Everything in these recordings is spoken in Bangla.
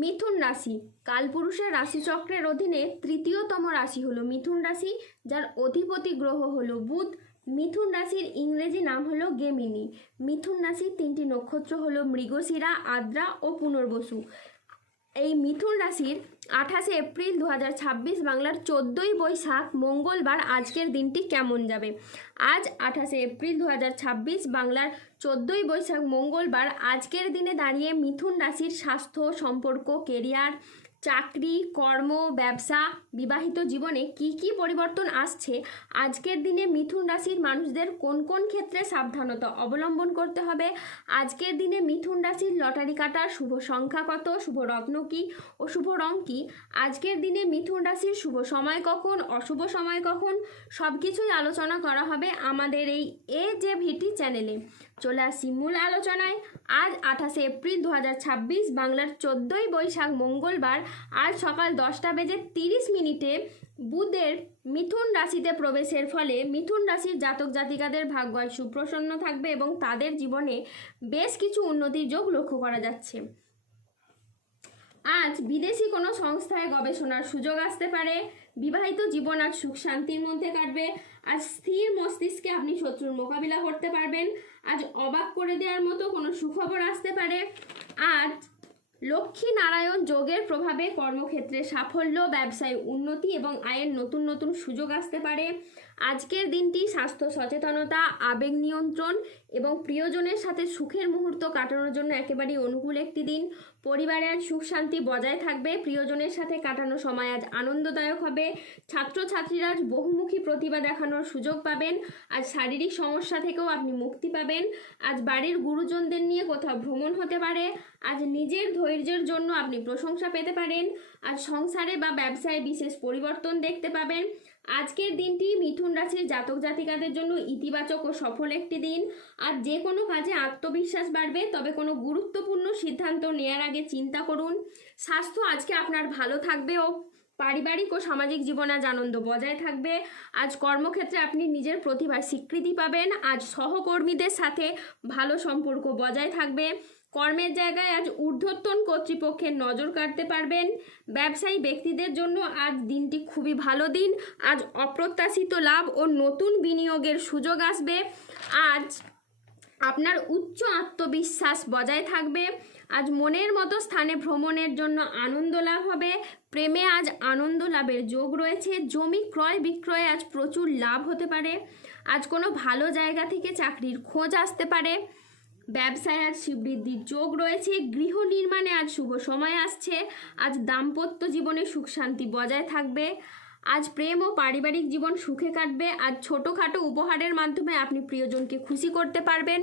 মিথুন রাশি কালপুরুষের রাশিচক্রের অধীনে তৃতীয়তম রাশি হলো মিথুন রাশি, যার অধিপতি গ্রহ হলো বুধ। মিথুন রাশির ইংরেজি নাম হলো গেমিনি। মিথুন রাশির তিনটি নক্ষত্র হলো মৃগশিরা, আদ্রা ও পুনর্বসু। এই মিথুন রাশির 28 এপ্রিল 2026 বাংলার 14ই বৈশাখ মঙ্গলবার আজকের দিনটি কেমন যাবে। আজ 28 এপ্রিল 2026 বাংলার 14ই বৈশাখ মঙ্গলবার আজকের দিনে দাঁড়িয়ে মিথুন রাশির স্বাস্থ্য, সম্পর্ক, কেরিয়ার, চাকরি, কর্ম, ব্যবসা, বিবাহিত জীবনে কি কি পরিবর্তন আসছে, আজকের দিনে মিথুন রাশির মানুষদের কোন কোন ক্ষেত্রে সাবধানতা অবলম্বন করতে হবে, আজকের দিনে মিথুন রাশির লটারি কাটার শুভ সংখ্যা কত, শুভ রত্ন কী ও শুভ রং কী, আজকের দিনে মিথুন রাশির শুভ সময় কখন, অশুভ সময় কখন, সব কিছুই আলোচনা করা হবে আমাদের এই AJVT চ্যানেলে। চলে আসি মূল আলোচনায়। আজ 28 এপ্রিল 2026 বাংলার 14ই বৈশাখ মঙ্গলবার আজ সকাল 10:30 বুধের মিথুন রাশিতে প্রবেশের ফলে মিথুন রাশির জাতক জাতিকাদের ভাগ্য সুপ্রসন্ন থাকবে এবং তাদের জীবনে বেশ কিছু উন্নতির যোগ লক্ষ্য করা যাচ্ছে। আজ বিদেশি কোনো সংস্থায় গবেষণার সুযোগ আসতে পারে। বিবাহিত জীবন আজ সুখ শান্তির মধ্যে কাটবে। আজ স্থির মস্তিষ্কে আপনি শত্রুর মোকাবিলা করতে পারবেন। আজ অবাক করে দেওয়ার মতো কোনো সুখবর আসতে পারে। আজ লক্ষ্মী নারায়ণ যোগের প্রভাবে কর্মক্ষেত্রে সাফল্য, ব্যবসায় উন্নতি এবং আয়ের নতুন নতুন সুযোগ আসতে পারে। আজকের দিনটি স্বাস্থ্য সচেতনতা, আবেগ নিয়ন্ত্রণ এবং প্রিয়জনের সাথে সুখের মুহূর্ত কাটানোর জন্য একেবারেই অনুকূল একটি দিন। পরিবারে আজ সুখ শান্তি বজায় থাকবে। প্রিয়জনের সাথে কাটানো সময় আজ আনন্দদায়ক হবে। ছাত্রছাত্রীরা আজ বহুমুখী প্রতিভা দেখানোর সুযোগ পাবেন। আজ শারীরিক সমস্যা থেকেও আপনি মুক্তি পাবেন। আজ বাড়ির গুরুজনদের নিয়ে কোথাও ভ্রমণ হতে পারে। আজ নিজের ধৈর্যের জন্য আপনি প্রশংসা পেতে পারেন। আজ সংসারে বা ব্যবসায় বিশেষ পরিবর্তন দেখতে পাবেন। আজকের দিনটি মিথুন রাশির জাতক জাতিকাদের জন্য ইতিবাচক ও সফল একটি দিন। আর যে কোনো কাজে আত্মবিশ্বাস বাড়বে, তবে কোনো গুরুত্বপূর্ণ সিদ্ধান্ত নেওয়ার আগে চিন্তা করুন। স্বাস্থ্য আজকে আপনার ভালো থাকবে ও পারিবারিক ও সামাজিক জীবনে আজ আনন্দ বজায় থাকবে। আজ কর্মক্ষেত্রে আপনি নিজের প্রতিভার স্বীকৃতি পাবেন। আজ সহকর্মীদের সাথে ভালো সম্পর্ক বজায় থাকবে। কর্মের জায়গায় আজ ঊর্ধ্বতন কর্তৃপক্ষের নজর কাটতে পারবেন। ব্যবসায়ী ব্যক্তিদের জন্য আজ দিনটি খুবই ভালো দিন। আজ অপ্রত্যাশিত লাভ ও নতুন বিনিয়োগের সুযোগ আসবে। আজ আপনার উচ্চ আত্মবিশ্বাস বজায় থাকবে। আজ মনের মতো স্থানে ভ্রমণের জন্য আনন্দ লাভ হবে। প্রেমে আজ আনন্দ লাভের যোগ রয়েছে। জমি ক্রয় বিক্রয়ে আজ প্রচুর লাভ হতে পারে। আজ কোনো ভালো জায়গা থেকে চাকরির খোঁজ আসতে পারে। ব্যবসায় আজ শ্রীবৃদ্ধির যোগ রয়েছে। গৃহ নির্মাণে আজ শুভ সময় আসছে। আজ দাম্পত্য জীবনে সুখ শান্তি বজায় থাকবে। আজ প্রেম ও পারিবারিক জীবন সুখে কাটবে। আজ ছোটোখাটো উপহারের মাধ্যমে আপনি প্রিয়জনকে খুশি করতে পারবেন।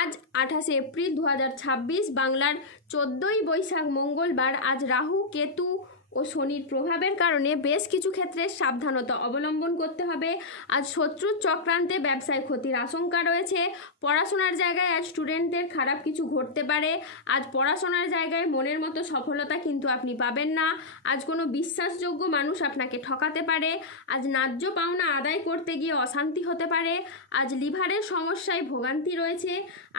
আজ 28 এপ্রিল 2026 বাংলার 14ই বৈশাখ মঙ্গলবার আজ রাহু, কেতু ও শনির প্রভাবের কারণে বেশ কিছু ক্ষেত্রে সাবধানতা অবলম্বন করতে হবে। আজ শত্রুর চক্রান্তে ব্যবসায় ক্ষতির আশঙ্কা রয়েছে। পড়াশোনার জায়গায় আজ স্টুডেন্টদের খারাপ কিছু ঘটতে পারে। আজ পড়াশোনার জায়গায় মনের মতো সফলতা কিন্তু আপনি পাবেন না। আজ কোনো বিশ্বাসযোগ্য মানুষ আপনাকে ঠকাতে পারে। আজ ন্যায্য পাওনা আদায় করতে গিয়ে অশান্তি হতে পারে। আজ লিভারের সমস্যায় ভোগান্তি রয়েছে।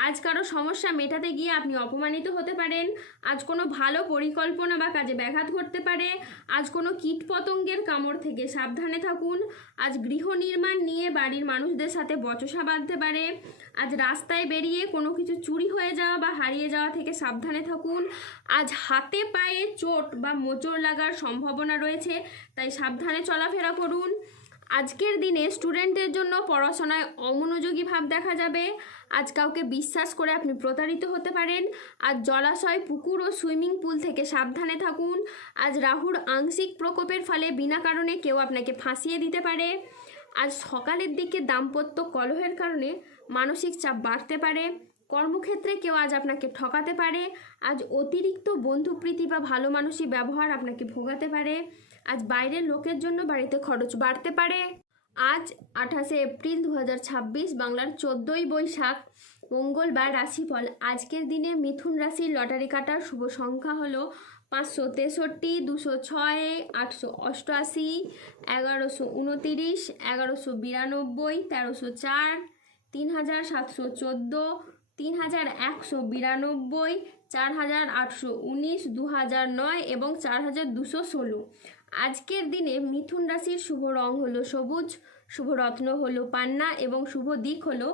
আজ কারো সমস্যা মেটাতে গিয়ে আপনি অপমানিত হতে পারেন। আজ কোনো ভালো পরিকল্পনা বা কাজে ব্যাঘাত ঘটতে পারে। আজ কোনো কীটপতঙ্গের কামড় থেকে সাবধানে থাকুন। আজ গৃহ নির্মাণ নিয়ে বাড়ির মানুষদের সাথে বচসা বাঁধতে পারে। আজ রাস্তায় বেরিয়ে কোনো কিছু চুরি হয়ে যাওয়া বা হারিয়ে যাওয়া থেকে সাবধানে থাকুন। আজ হাতে পায়ে চোট বা মোচড় লাগার সম্ভাবনা রয়েছে, তাই সাবধানে চলাফেরা করুন। আজকের দিনে স্টুডেন্টদের জন্য পড়াশোনায় অমনোযোগী ভাব দেখা যাবে। আজ কাউকে বিশ্বাস করে আপনি প্রতারিত হতে পারেন। আজ জলাশয়, পুকুর ও সুইমিং পুল থেকে সাবধানে থাকুন। আজ রাহুর আংশিক প্রকোপের ফলে বিনা কারণে কেউ আপনাকে ফাঁসিয়ে দিতে পারে। আজ সকালের দিকে দাম্পত্য কলহের কারণে মানসিক চাপ বাড়তে পারে। কর্মক্ষেত্রে কেউ আজ আপনাকে ঠকাতে পারে। আজ অতিরিক্ত বন্ধুপ্রীতি বা ভালো মানসী ব্যবহার আপনাকে ভোগাতে পারে। আজ বাইরের লোকের জন্য বাড়িতে খরচ বাড়তে পারে। আজ 28 এপ্রিল 2026 বাংলার 14ই বৈশাখ মঙ্গলবার রাশিফল। আজকের দিনে মিথুন রাশির লটারি কাটার শুভ সংখ্যা হলো 563, 206, 888, 1129, 1192, 1304, 3714, 3192, 4819, 2009 এবং 4216। আজকের দিনে মিথুন রাশির শুভ রং হলো সবুজ, শুভ রত্ন হলো পান্না এবং শুভ দিক হলো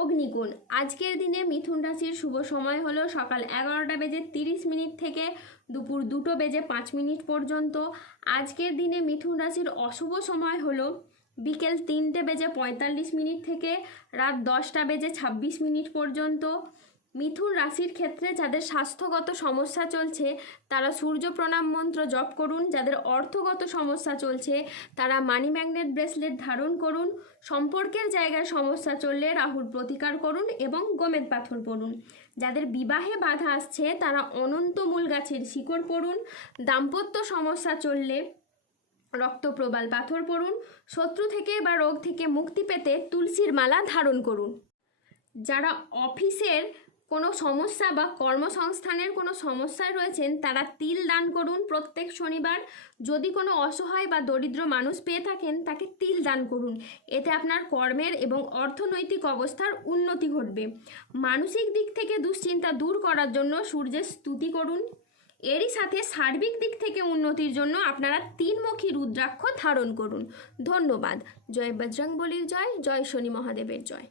অগ্নিকোণ। আজকের দিনে মিথুন রাশির শুভ সময় হলো সকাল 11:30 থেকে দুপুর 2:05 পর্যন্ত। আজকের দিনে মিথুন রাশির অশুভ সময় হলো বিকেল 3:45 থেকে রাত 10:26 পর্যন্ত। মিথুন রাশির ক্ষেত্রে যাদের স্বাস্থ্যগত সমস্যা চলছে তারা সূর্য প্রণাম মন্ত্র জপ করুন। যাদের অর্থগত সমস্যা চলছে তারা মানি ম্যাগনেট ব্রেসলেট ধারণ করুন। সম্পর্কের জায়গায় সমস্যা চললে রাহুর প্রতিকার করুন এবং গোমেদ পাথর পড়ুন। যাদের বিবাহে বাধা আসছে তারা অনন্ত মূল গাছের শিকড় পড়ুন। দাম্পত্য সমস্যা চললে রক্তপ্রবাল পাথর পড়ুন। শত্রু থেকে বা রোগ থেকে মুক্তি পেতে তুলসীর মালা ধারণ করুন। যারা অফিসের কোনো সমস্যা বা কর্মসংস্থানের কোনো সমস্যায় রয়েছেন তারা তিল দান করুন প্রত্যেক শনিবার। যদি কোনো অসহায় বা দরিদ্র মানুষ পেয়ে থাকেন তাকে তিল দান করুন। এতে আপনার কর্মের এবং অর্থনৈতিক অবস্থার উন্নতি ঘটবে। মানসিক দিক থেকে দুশ্চিন্তা দূর করার জন্য সূর্যের স্তুতি করুন। এরই সাথে সার্বিক দিক থেকে উন্নতির জন্য আপনারা 3মুখী রুদ্রাক্ষ ধারণ করুন। ধন্যবাদ। জয় বজরংবলীর জয়, জয় শনি মহাদেবের জয়।